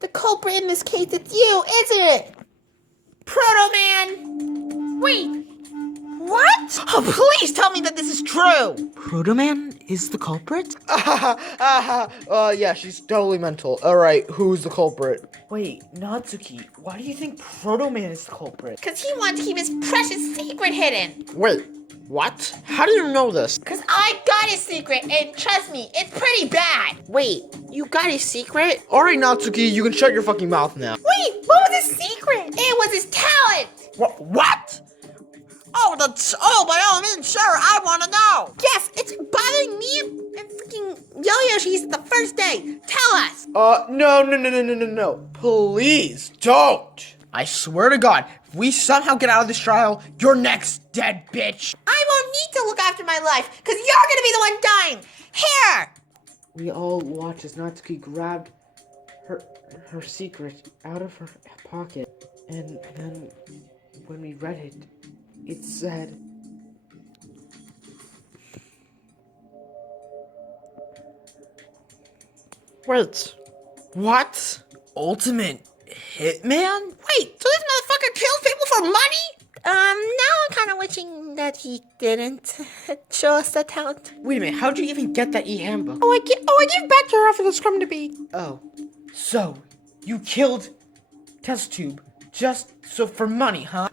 The culprit in this case, it's you, isn't it? Protoman! Wait, what? Oh, please tell me that this is true! Protoman is the culprit? Yeah, she's totally mental. Alright, who's the culprit? Wait, Natsuki, why do you think Protoman is the culprit? Because he wants to keep his precious secret hidden. Wait, what? How do you know this? Because I got his secret, and trust me, it's pretty bad. Wait, you got his secret? Alright, Natsuki, you can shut your fucking mouth now. Wait, what was his secret? It was his talent. What? Oh, by all means, sure, I want to know. Yes, it's bothering me and freaking Yo-Yoshi's the first day. Tell us. No. Please, don't. I swear to God, if we somehow get out of this trial, you're next, dead bitch. I won't need to look after my life, because you're going to be the one dying. Here. We all watched as Natsuki grabbed her secret out of her pocket, and then when we read it, it said, Wait, what? Ultimate Hitman? Wait, so this motherfucker kills people for money? Now I'm kind of wishing that he didn't show us that talent. Wait a minute, how'd you even get that e-handbook? I give back to her after the scrum to be. Oh, so you killed Test Tube just so for money, huh?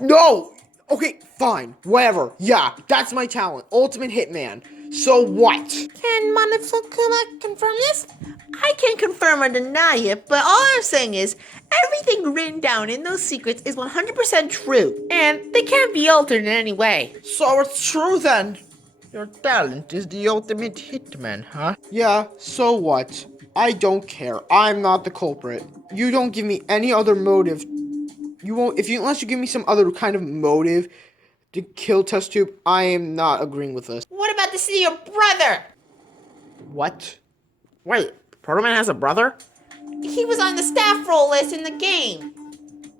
No! Okay, fine, whatever. Yeah, that's my talent, Ultimate Hitman. So what? Can Monofukuma confirm this? I can't confirm or deny it, but all I'm saying is everything written down in those secrets is 100% true, and they can't be altered in any way. So it's true then. Your talent is the Ultimate Hitman, huh? Yeah, so what? I don't care. I'm not the culprit. You don't give me any other motive. You won't, unless you give me some other kind of motive to kill Test Tube, I am not agreeing with this. What about to see your brother? What? Wait, Protoman has a brother? He was on the staff roll list in the game.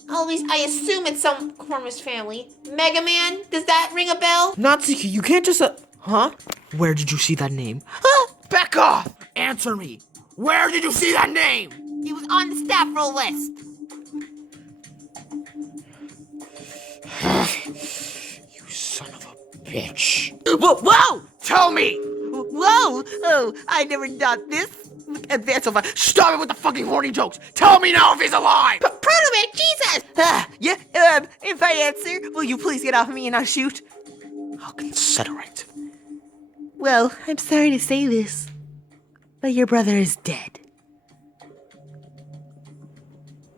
At least I assume it's some from his family. Mega Man, does that ring a bell? Natsuki, you can't just, huh? where did you see that name? Back off! Answer me! Where did you see that name? He was on the staff roll list. You son of a bitch. Whoa! Tell me! Whoa! Oh, I never thought this would advance so far. Stop it with the fucking horny jokes! Tell me now if he's alive! Protoman, Jesus! If I answer, will you please get off me and I'll shoot? I'll consider it. Well, I'm sorry to say this, but your brother is dead.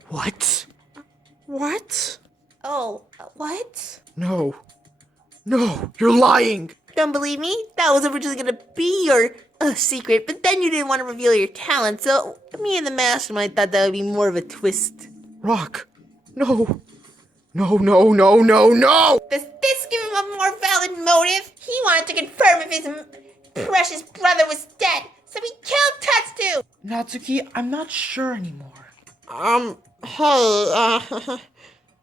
What? What? Oh, what? No, you're lying! Don't believe me? That was originally gonna be your secret, but then you didn't want to reveal your talent, so me and the mastermind thought that would be more of a twist. Rock, no! Does this give him a more valid motive? He wanted to confirm if his precious brother was dead, so he killed Tetsu! Natsuki, I'm not sure anymore. Hey,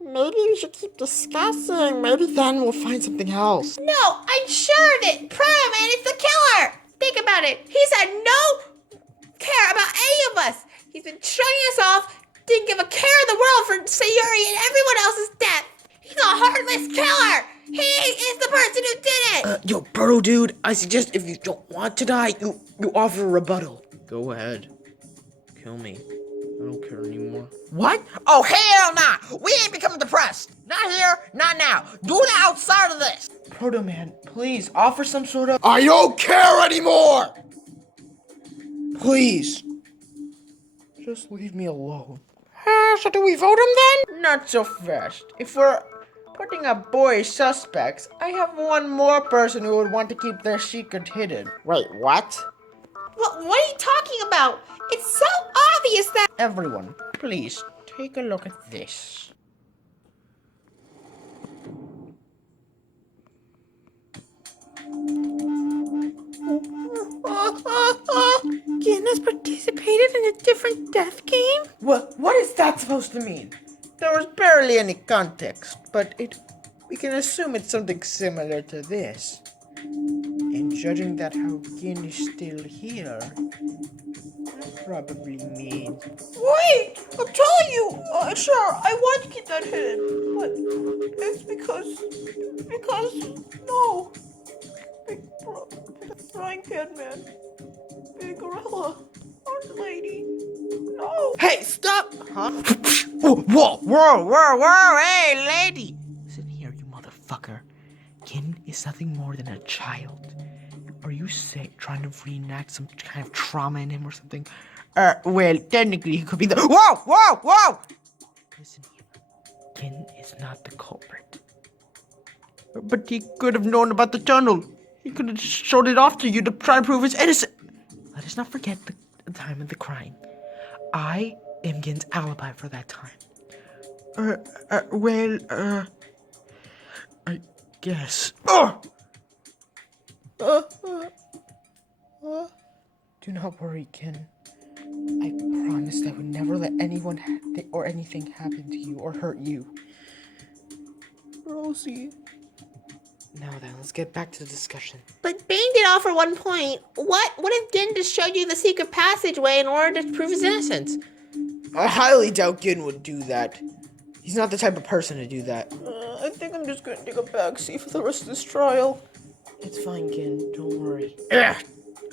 Maybe we should keep discussing. Maybe then we'll find something else. no, I'm sure of it! Protoman is the killer! Think about it, he's had no care about any of us! He's been showing us off, didn't give a care in the world for Sayuri and everyone else's death! He's a heartless killer! He is the person who did it! Yo, Proto Dude, I suggest if you don't want to die, you offer a rebuttal. Go ahead. Kill me. I don't care anymore. What? Oh, hell nah! We ain't becoming depressed! Not here, not now. Do that outside of this! Protoman, please offer some sort of... I don't care anymore! Please. Just leave me alone. So do we vote him then? Not so fast. If we're putting up boy suspects, I have one more person who would want to keep their secret hidden. Wait, what? What are you talking about? It's so obvious that— Everyone, please, take a look at this. Gin has participated in a different death game? What is that supposed to mean? There was barely any context, but we can assume it's something similar to this. And judging that how Gin is still here, that probably means... Wait! I'm telling you! Sure, I want to keep that hidden, but it's because, no. Big frying pan man. Big gorilla. Art lady. No. Hey, stop! Huh? Whoa, hey, lady! Listen here, you motherfucker. Gin is nothing more than a child. Are you trying to reenact some kind of trauma in him or something? Well, technically he could be the— Whoa! Listen here, Gin is not the culprit. But he could have known about the tunnel. He could have showed it off to you to try to prove his innocence. Let us not forget the time of the crime. I am Gin's alibi for that time. I guess. Do not worry, Gin. I promised I would never let anyone or anything happen to you or hurt you. Rosie. Now then, let's get back to the discussion. But Bane did offer one point. What if Din just showed you the secret passageway in order to prove his innocence? I highly doubt Gin would do that. He's not the type of person to do that. I think I'm just gonna take a backseat for the rest of this trial. It's fine, Gin. Don't worry. Ugh.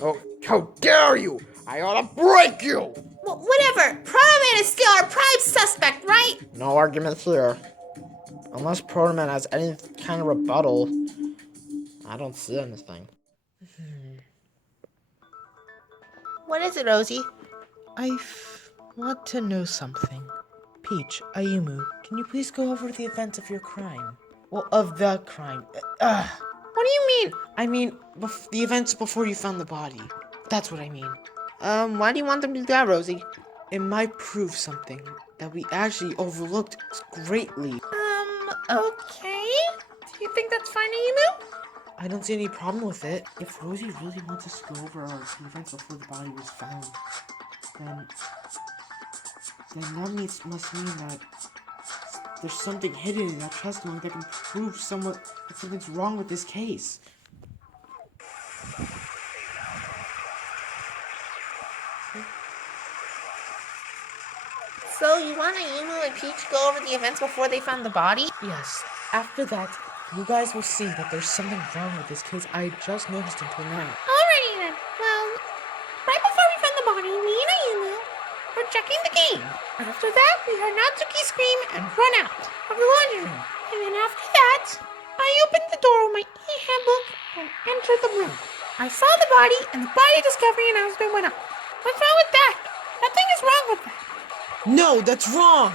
Oh, how dare you! I ought to break you! Well, whatever. Protoman is still our prime suspect, right? No arguments here. Unless Protoman has any kind of rebuttal, I don't see anything. What is it, Rosie? I want to know something. Peach, Ayumu, can you please go over the events of your crime? Well, of the crime. What do you mean? I mean, the events before you found the body. That's what I mean. Why do you want them to do that, Rosie? It might prove something that we actually overlooked greatly. Okay. Do you think that's fine, Ayumu? I don't see any problem with it. If Rosie really wants us to go over the events before the body was found, then that must mean that there's something hidden in that testimony that can prove that something's wrong with this case. So you want Ayumu and Peach to go over the events before they found the body? Yes. After that, you guys will see that there's something wrong with this case I just noticed until now. Alrighty then. Well, right before we found the body, me and Ayumu were checking the game. After that, we heard Natsuki scream and run out of the laundry room. And then after that, I opened the door with my e-handbook and entered the room. I saw the body, and the body discovery announcement went up. What's wrong with that? Nothing is wrong with that. No, that's wrong!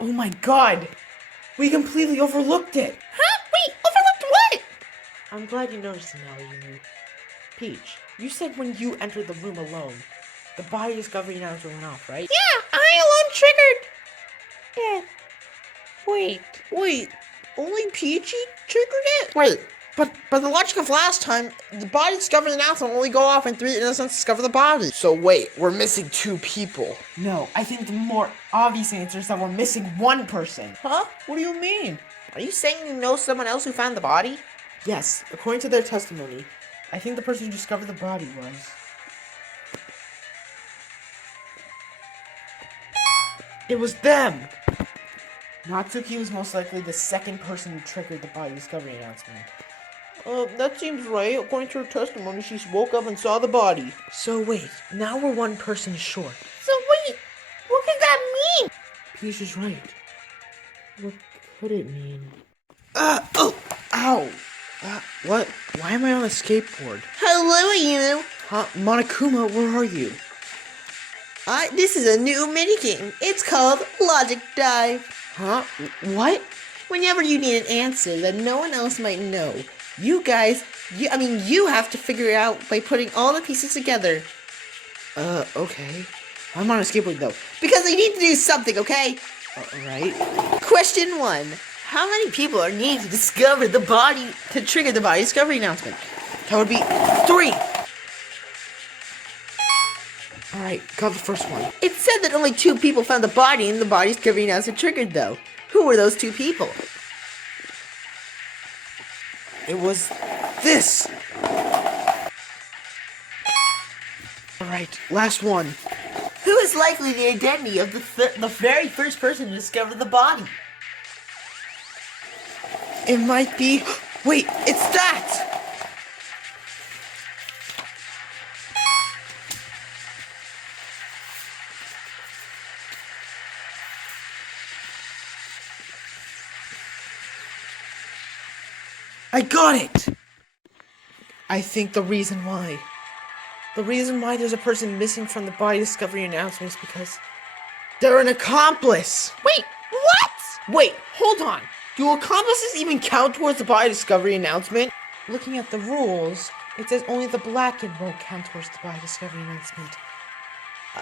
Oh my god! We completely overlooked it! Huh? Wait, overlooked what? I'm glad you noticed it now, Ayumu. Peach, you said when you entered the room alone, the body discovery announcement went off, right? Yeah, I alone triggered it. Wait. Only Peachy triggered it? Wait, but the logic of last time, the body discovered announcement will only go off when 3 innocents discover the body. So wait, we're missing 2 people. No, I think the more obvious answer is that we're missing one person. Huh? What do you mean? Are you saying you know someone else who found the body? Yes, according to their testimony, I think the person who discovered the body was... It was them! Natsuki was most likely the second person who triggered the body discovery announcement. That seems right. According to her testimony, she woke up and saw the body. So wait, now we're one person short. So wait, what could that mean? Peach is right. What could it mean? Ow! What? Why am I on a skateboard? Hello, Ayumu. Huh? Monokuma, where are you? This is a new minigame. It's called Logic Dive. Huh? What? Whenever you need an answer that no one else might know, you have to figure it out by putting all the pieces together. Okay. I'm on a skateboard though. Because you need to do something, okay? Right? Question 1. How many people are needed to trigger the body discovery announcement? That would be 3! Alright, got the first one. It said that only 2 people found the body and the body discovery announcement triggered, though. Who were those 2 people? It was this. Alright, last one. Who is likely the identity of the very first person to discover the body? It might be... Wait, it's that! I got it! I think the reason why there's a person missing from the body discovery announcement is because they're an accomplice! Wait, what? Wait, hold on! Do accomplices even count towards the body discovery announcement? Looking at the rules, it says only the blackened won't count towards the body discovery announcement.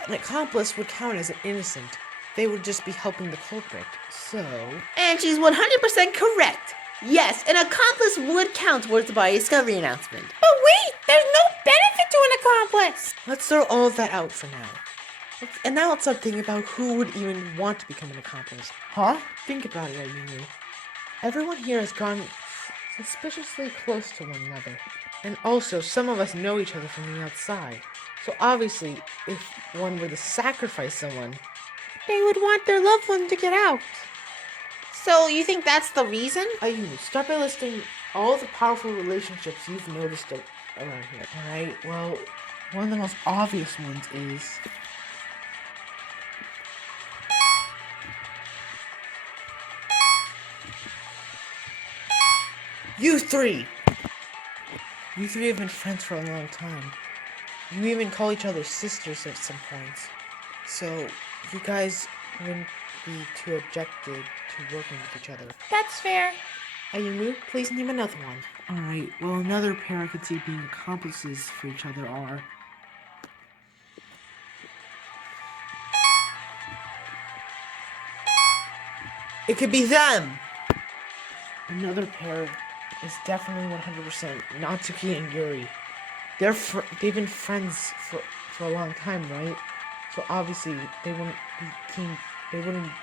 An accomplice would count as an innocent. They would just be helping the culprit. So... And she's 100% correct. Yes, an accomplice would count towards the body discovery announcement. But wait, there's no benefit to an accomplice. let's throw all of that out for now. And now let's start thinking about who would even want to become an accomplice. Huh? Think about it, Ayumu. Everyone here has gone suspiciously close to one another. And also, some of us know each other from the outside. So obviously, if one were to sacrifice someone, They would want their loved one to get out. So you think that's the reason? Ayumu, start by listing all the powerful relationships you've noticed around here. Alright, well, one of the most obvious ones is... You three! You three have been friends for a long time. You even call each other sisters at some points. So, you guys wouldn't be too objected to working with each other. That's fair. Ayumu, please name another one. Alright, well, another pair I could see being accomplices for each other are... It could be them! Another pair is definitely 100% Natsuki and Yuri. They've been friends for a long time, right? So obviously they wouldn't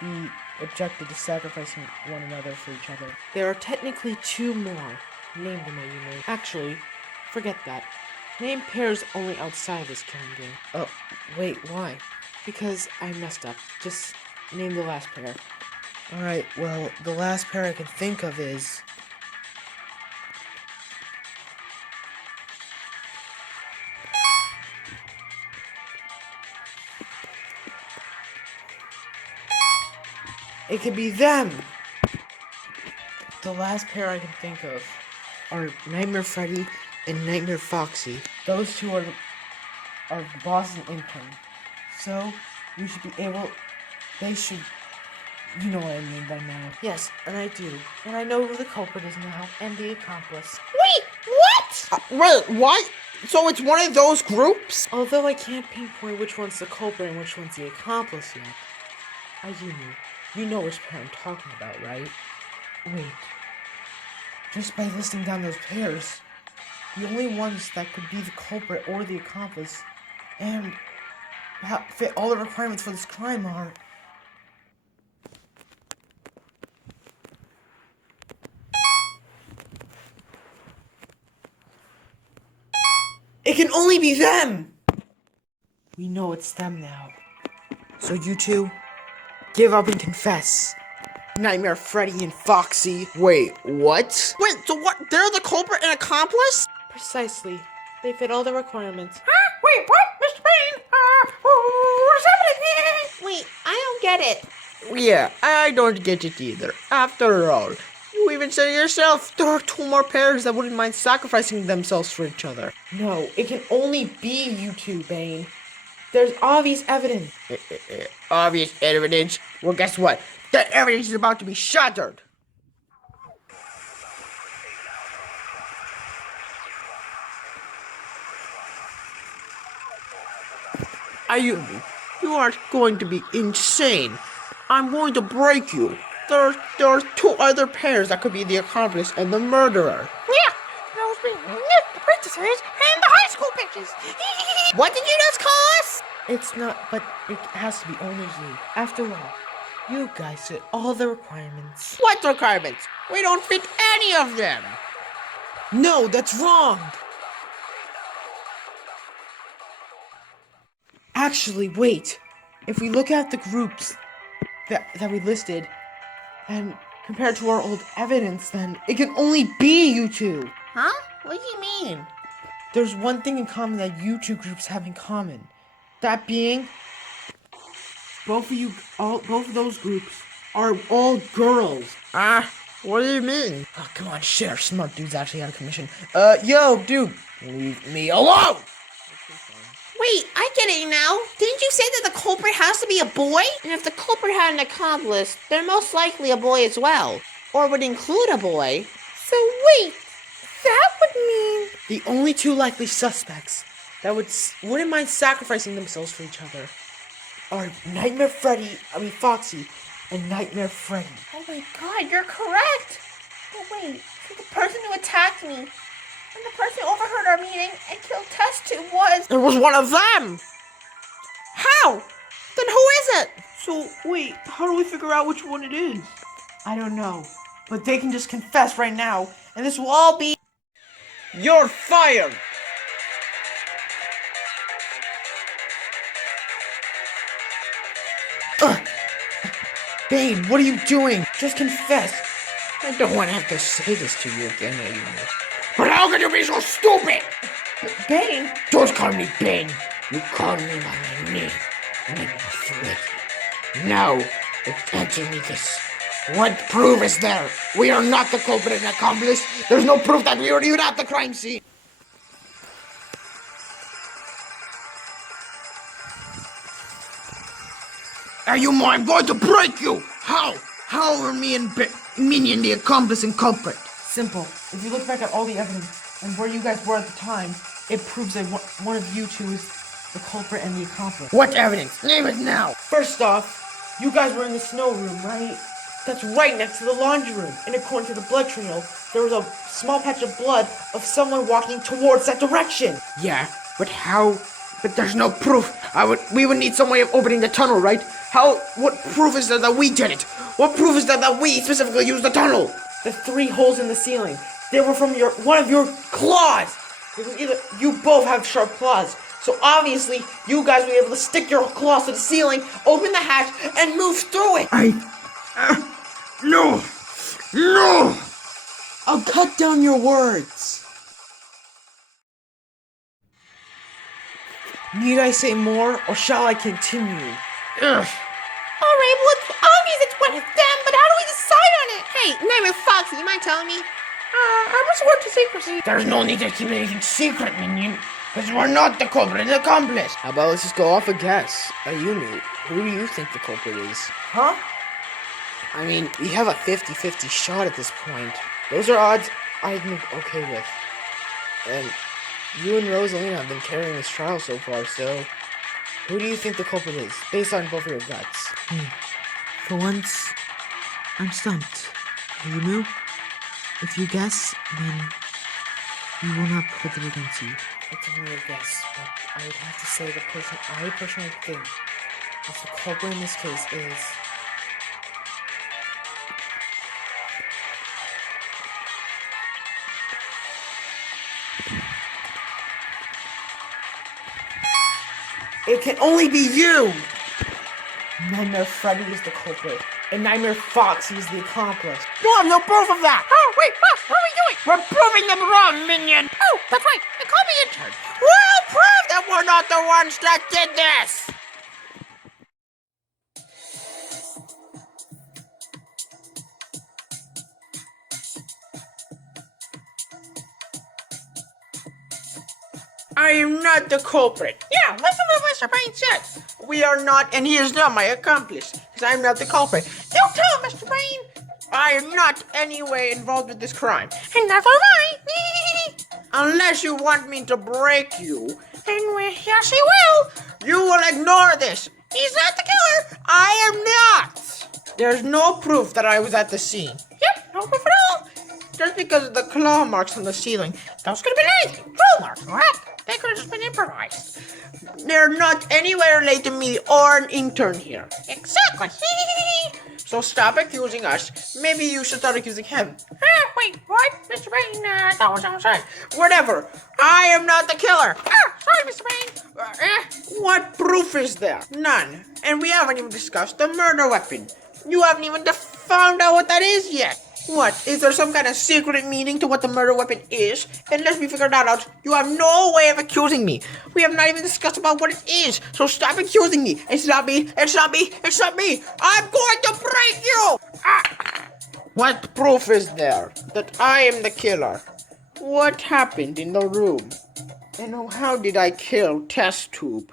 be objected to sacrificing one another for each other. There are technically two more. Name them, Ayumu. Actually, forget that. Name pairs only outside this killing game. Oh, wait, why? Because I messed up. Just name the last pair. Alright, well, the last pair I can think of is... It could be them! The last pair I can think of are Nightmare Freddy and Nightmare Foxy. Those two are boss and intern. So, you should be able... They should... You know what I mean by now. Yes, and I do. And I know who the culprit is now, and the accomplice. Wait, what? Wait, what? So it's one of those groups? Although I can't pinpoint which one's the culprit and which one's the accomplice yet. Ayumu, you know which pair I'm talking about, right? Wait. Just by listing down those pairs, the only ones that could be the culprit or the accomplice and fit all the requirements for this crime are... It can only be them! We know it's them now. So you two, give up and confess. Nightmare Freddy and Foxy. Wait, what? Wait, so what? They're the culprit and accomplice? Precisely. They fit all the requirements. Wait, what? Mr. Bean? What's happening? Wait, I don't get it. Yeah, I don't get it either. After all, you even said it yourself, there are two more pairs that wouldn't mind sacrificing themselves for each other. No, it can only be you two, Bane. There's obvious evidence. Obvious evidence. Well, guess what? That evidence is about to be shattered. Ayumu, you are going to be insane. I'm going to break you. There are two other pairs that could be the accomplice and the murderer. Yeah, those being the princesses and the high school bitches. What did you just call us? It's not, but it has to be only you. After all, you guys fit all the requirements. What requirements? We don't fit any of them. No, that's wrong! Actually, wait. If we look at the groups that we listed and compared to our old evidence, then it can only be you two. Huh? What do you mean? There's one thing in common that you two groups have in common. That being, both of those groups are all girls. What do you mean? Oh, come on, shit, our smart dude's actually out of commission. Yo, dude, leave me alone! Wait, I get it now. Didn't you say that the culprit has to be a boy? And if the culprit had an accomplice, they're most likely a boy as well. Or would include a boy. So wait, that would mean... The only two likely suspects that wouldn't mind sacrificing themselves for each other are Foxy, and Nightmare Freddy. Oh my god, you're correct. But wait, so the person who attacked me and the person who overheard our meeting and killed Test Tube was... It was one of them! How? Then who is it? So wait, how do we figure out which one it is? I don't know, but they can just confess right now, and this will all be... You're fired! Bane, what are you doing? Just confess. I don't want to have to say this to you again anymore. But how can you be so stupid? Bane? Don't call me Ben. You call me by my name. I'm afraid. Now, answer me this. What proof is there? We are not the culprit and accomplice. There's no proof that we were even at the crime scene. Are you more? I'm going to break you! How? How are me and Minion the accomplice and culprit? Simple. If you look back at all the evidence and where you guys were at the time, it proves that one of you two is the culprit and the accomplice. What evidence? Name it now! First off, you guys were in the snow room, right? That's right next to the laundry room. And according to the blood trail, there was a small patch of blood of someone walking towards that direction. Yeah, but how? But there's no proof. We would need some way of opening the tunnel, right? How? What proof is there that we did it? What proof is there that we specifically used the tunnel? The 3 holes in the ceiling. They were from one of your claws. It was either you both have sharp claws. So obviously, you guys will be able to stick your claws to the ceiling, open the hatch, and move through it. No! No! I'll cut down your words. Need I say more, or shall I continue? Ugh. Alright, well it's obvious it's one of them, but how do we decide on it? Hey, Nightmare Foxy, you mind telling me? I was sworn to secrecy. There's no need to keep anything secret, Minion. Because we're not the culprit and accomplice. How about let's just go off a guess? You knew. Who do you think the culprit is? Huh? I mean, we have a 50-50 shot at this point. Those are odds I'm okay with. And you and Rosalina have been carrying this trial so far, so who do you think the culprit is, based on both of your guts? For once, I'm stumped. You know? If you guess, then you will not hold it against you. It's only a guess, but I would have to say the person I personally think is the culprit in this case is... It can only be you! Nightmare Freddy is the culprit, and Nightmare Foxy is the accomplice. You have no proof of that! Oh, wait, what? What are we doing? We're proving them wrong, Minion! Oh, that's right. They call me intern. We'll prove that we're not the ones that did this! I am not the culprit. Yeah, listen to what Mr. Payne says. We are not, and he is not my accomplice, because I am not the culprit. Don't tell him, Mr. Payne. I am not any way involved with this crime. And never mind. Unless you want me to break you, Yes, he will. you will ignore this. He's not the killer. I am not. There's no proof that I was at the scene. Yep, no proof at all. Just because of the claw marks on the ceiling. Those could have been anything. Drill marks, correct? They could have just been improvised. They're not any way related to me or an intern here. Exactly. So stop accusing us. Maybe you should start accusing him. Wait, what? Mr. Brain, that was outside. Whatever. I am not the killer. Sorry, Mr. Brain. What proof is there? None. And we haven't even discussed the murder weapon. You haven't even found out what that is yet. What? Is there some kind of secret meaning to what the murder weapon is? Unless we figure that out, you have no way of accusing me. We have not even discussed about what it is. So stop accusing me. It's not me. It's not me. It's not me. I'm going to break you. What proof is there that I am the killer? What happened in the room? And how did I kill Test Tube?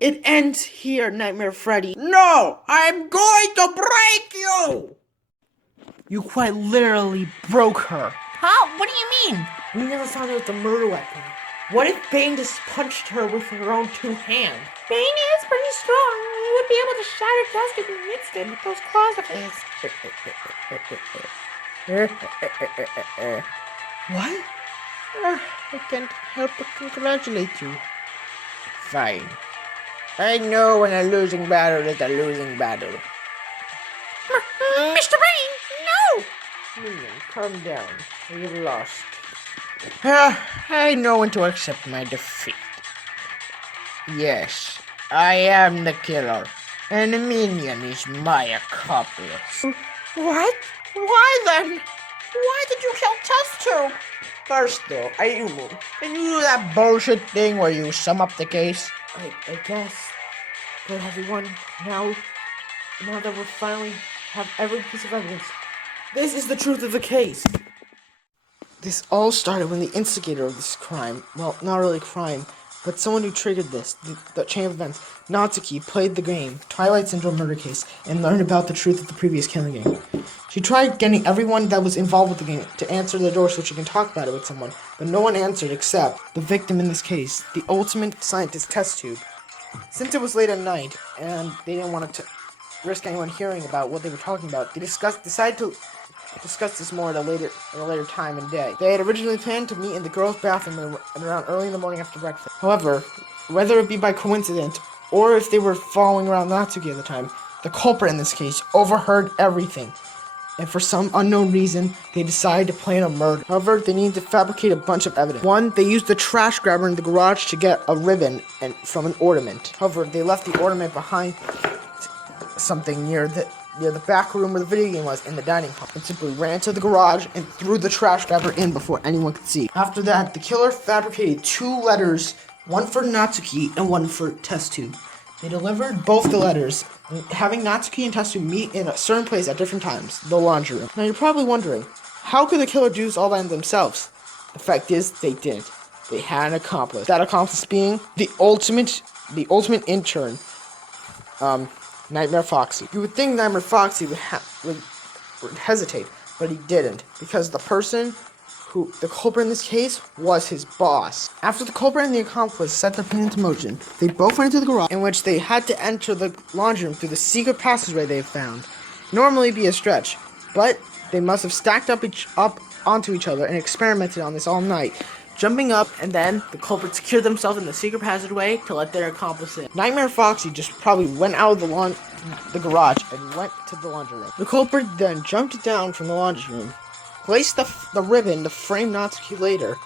It ends here, Nightmare Freddy. No! I'm going to break you! You quite literally broke her. Huh? What do you mean? We never found out the murder weapon. What if Bane just punched her with her own two hands? Bane is pretty strong. He would be able to shatter Test Tube in an instant with those claws of his. What? I can't help but congratulate you. Fine. I know when a losing battle is a losing battle. Mr. Brain, no! Minion, calm down. You've lost. I know when to accept my defeat. Yes, I am the killer, and Minion is my accomplice. What? Why then? Why did you kill Test Tube? First though, can you do that bullshit thing where you sum up the case? I guess. But everyone, now that we finally have every piece of evidence, this is the truth of the case. This all started when the instigator of this crime, well, not really crime, but someone who triggered this, the chain of events, Natsuki, played the game, Twilight Syndrome Murder Case, and learned about the truth of the previous killing game. She tried getting everyone that was involved with the game to answer the door so she can talk about it with someone, but no one answered except the victim in this case, the ultimate scientist Test Tube. Since it was late at night, and they didn't want to risk anyone hearing about what they were talking about, they decided to discuss this more at a later time and day. They had originally planned to meet in the girls' bathroom around early in the morning after breakfast. However, whether it be by coincidence or if they were following around Natsuki at the time, the culprit in this case overheard everything. And for some unknown reason, they decided to plan a murder. However, they needed to fabricate a bunch of evidence. One, they used the trash grabber in the garage to get a ribbon from an ornament. However, they left the ornament behind something near the back room where the video game was in the dining hall, and simply ran to the garage and threw the trash grabber in before anyone could see. After that, the killer fabricated 2 letters, one for Natsuki and one for Test Tube. They delivered both the letters, having Natsuki and Test Tube meet in a certain place at different times, the laundry room. Now you're probably wondering, how could the killer do all that themselves? The fact is, they did. They had an accomplice. That accomplice being the ultimate intern, Nightmare Foxy. You would think Nightmare Foxy would hesitate, but he didn't, because the culprit in this case was his boss. After the culprit and the accomplice set their plan into motion, they both went into the garage, in which they had to enter the laundry room through the secret passageway they had found. Normally be a stretch, but they must have stacked up onto each other and experimented on this all night, jumping up, and then the culprit secured themselves in the secret passageway to let their accomplice in. Nightmare Foxy just probably went out of the garage and went to the laundry room. The culprit then jumped down from the laundry room, placed the ribbon to frame Natsuki later,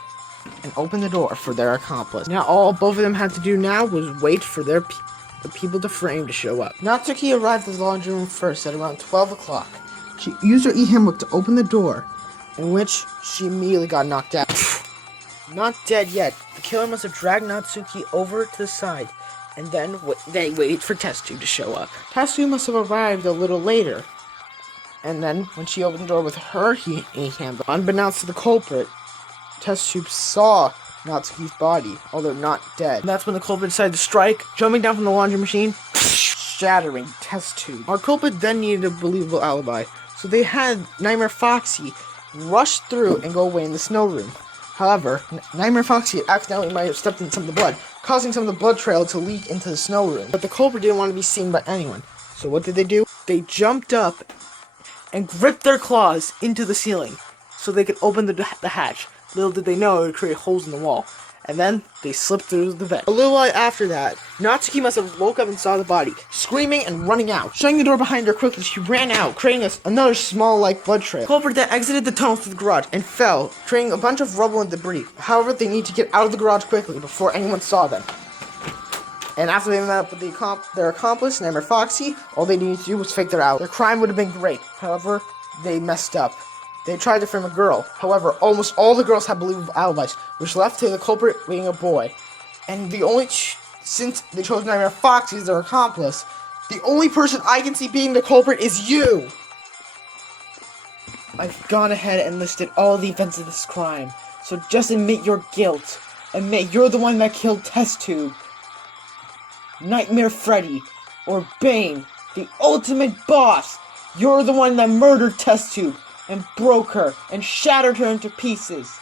and opened the door for their accomplice. Now all both of them had to do now was wait for the people to frame to show up. Natsuki arrived at the laundry room first at around 12 o'clock. She used her e-handbook to open the door, in which she immediately got knocked out. Not dead yet, the killer must have dragged Natsuki over to the side, and then they waited for Test Tube to show up. Test Tube must have arrived a little later, and then when she opened the door with her e-handbook, unbeknownst to the culprit, Test Tube saw Natsuki's body, although not dead. And that's when the culprit decided to strike, jumping down from the laundry machine, shattering Test Tube. Our culprit then needed a believable alibi, so they had Nightmare Foxy rush through and go away in the snow room. However, Nightmare Foxy accidentally might have stepped in some of the blood, causing some of the blood trail to leak into the snow room. But the culprit didn't want to be seen by anyone. So what did they do? They jumped up and gripped their claws into the ceiling so they could open the hatch. Little did they know it would create holes in the wall. and then they slipped through the vent. A little while after that, Natsuki must have woke up and saw the body, screaming and running out. Shutting the door behind her quickly, she ran out, creating another small, blood trail. Culprit then exited the tunnel through the garage and fell, creating a bunch of rubble and debris. However, they need to get out of the garage quickly before anyone saw them. And after they met up with their accomplice, named Foxy, all they needed to do was fake their out. Their crime would have been great. However, they messed up. They tried to frame a girl. However, almost all the girls had believable alibis, which left to the culprit being a boy. And since they chose Nightmare Foxy as their accomplice, the only person I can see being the culprit is you! I've gone ahead and listed all the events of this crime, so just admit your guilt. Admit you're the one that killed Test Tube. Nightmare Freddy, or Bane, the ultimate boss. You're the one that murdered Test Tube and broke her and shattered her into pieces.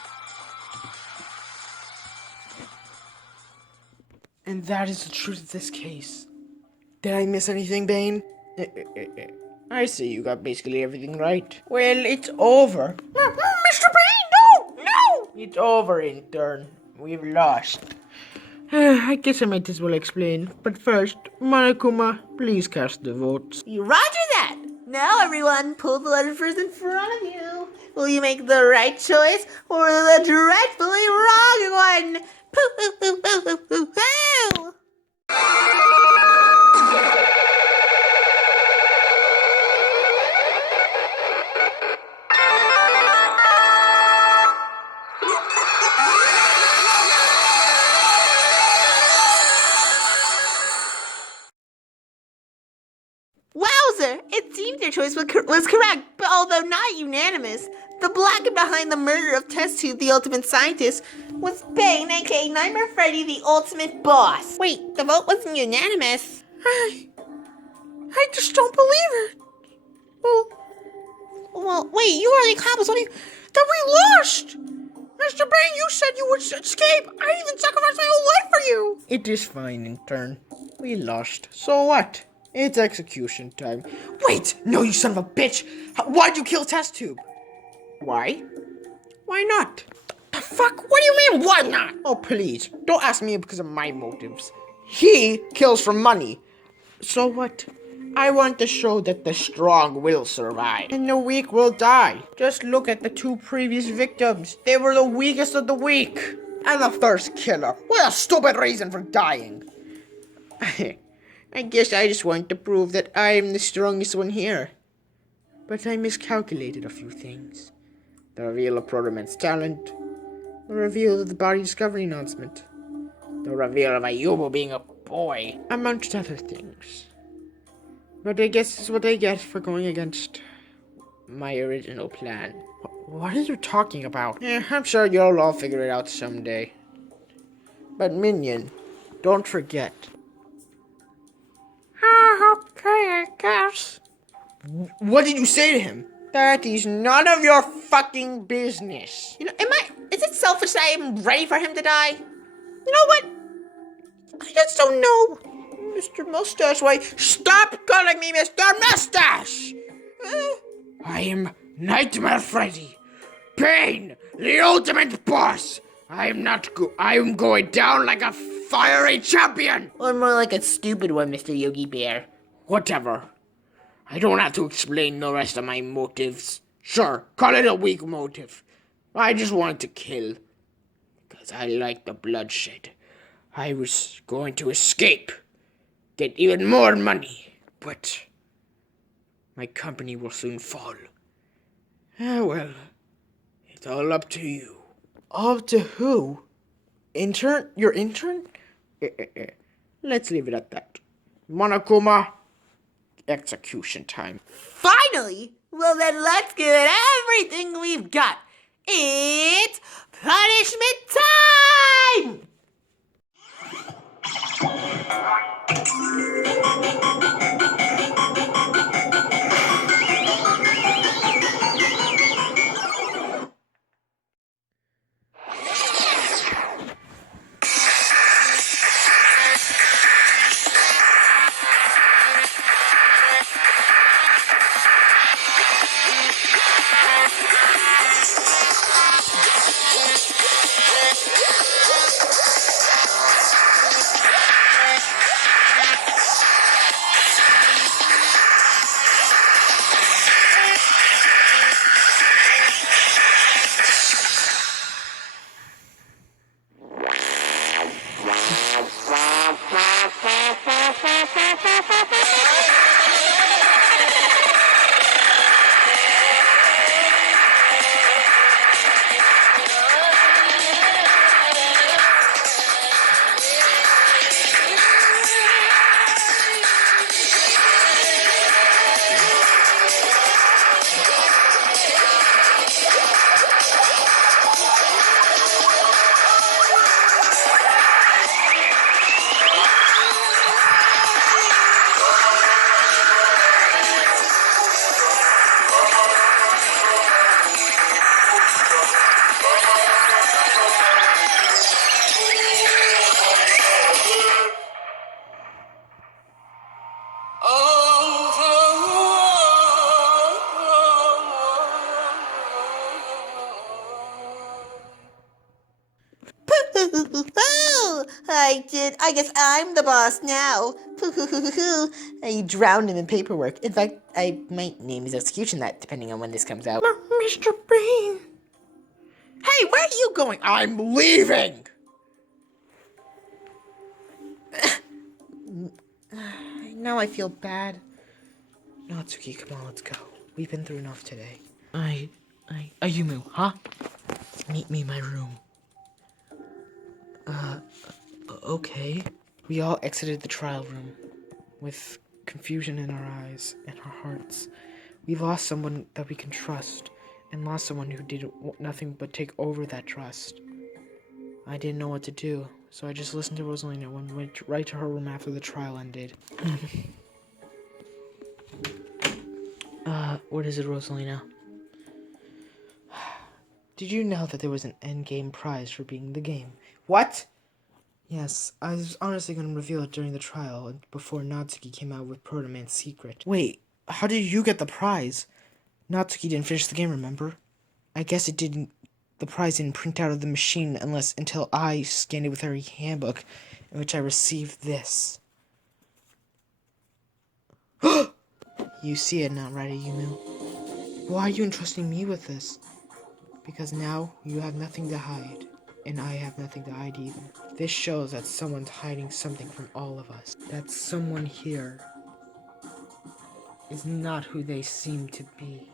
And that is the truth of this case. Did I miss anything, Bane? I see you got basically everything right. Well, it's over. Mr. Bane, no! It's over, intern. We've lost. I guess I might as well explain. But first, Monokuma, please cast the votes. Roger that! Now everyone, pull the letters in front of you. Will you make the right choice or the dreadfully wrong one? Pooh, pooh, pooh, pooh, pooh, pooh, pooh! Wowzer! It seems your choice was correct, but although not unanimous, the black behind the murder of Test Tube, the ultimate scientist, was Bane, aka Nightmare Freddy, the ultimate boss. Wait, the vote wasn't unanimous. I just don't believe it. Well, wait, you are the accomplice. What do you... That we lost! Mr. Bane, you said you would escape. I even sacrificed my whole life for you. It is fine, intern. We lost. So what? It's execution time. Wait! No, you son of a bitch! Why'd you kill Test Tube? Why? Why not? The fuck? What do you mean, why not? Oh, please. Don't ask me because of my motives. He kills for money. So what? I want to show that the strong will survive and the weak will die. Just look at the two previous victims. They were the weakest of the weak. And the first killer. What a stupid reason for dying. I guess I just want to prove that I'm the strongest one here. But I miscalculated a few things. The reveal of Protoman's talent. The reveal of the body discovery announcement. The reveal of Ayubo being a boy. Amongst other things. But I guess it's what I get for going against my original plan. What are you talking about? I'm sure you'll all figure it out someday. But Minion, don't forget. Okay, I guess. What did you say to him? That is none of your fucking business. You know, is it selfish that I'm ready for him to die? You know what? I just don't know. Mr. Mustache, why? Stop calling me Mr. Mustache! I am Nightmare Freddy. Bane, the ultimate boss. I am going down like a fiery champion. Or more like a stupid one, Mr. Yogi Bear. Whatever. I don't have to explain the rest of my motives. Sure, call it a weak motive. I just wanted to kill. Because I like the bloodshed. I was going to escape. Get even more money. But my company will soon fall. Well, it's all up to you. Up to who? Intern? Your intern? Let's leave it at that. Monokuma, execution time. Finally! Well then let's give it everything we've got. It's punishment time! I guess I'm the boss now. I drowned in the paperwork. In fact, I might name his execution that, depending on when this comes out. Mr. Bean! Hey, where are you going? I'm leaving! Now I feel bad. Natsuki, come on, let's go. We've been through enough today. Ayumu, huh? Meet me in my room. Okay. We all exited the trial room with confusion in our eyes and our hearts. We lost someone that we can trust and lost someone who did nothing but take over that trust. I didn't know what to do, so I just listened to Rosalina and went right to her room after the trial ended. What is it, Rosalina? Did you know that there was an endgame prize for beating the game? What? Yes, I was honestly going to reveal it during the trial before Natsuki came out with Protoman's secret. Wait, how did you get the prize? Natsuki didn't finish the game, remember? I guess it didn't. The prize didn't print out of the machine until I scanned it with her handbook, in which I received this. You see it now, right, Ayumu? Why are you entrusting me with this? Because now you have nothing to hide, and I have nothing to hide either. This shows that someone's hiding something from all of us. That someone here is not who they seem to be.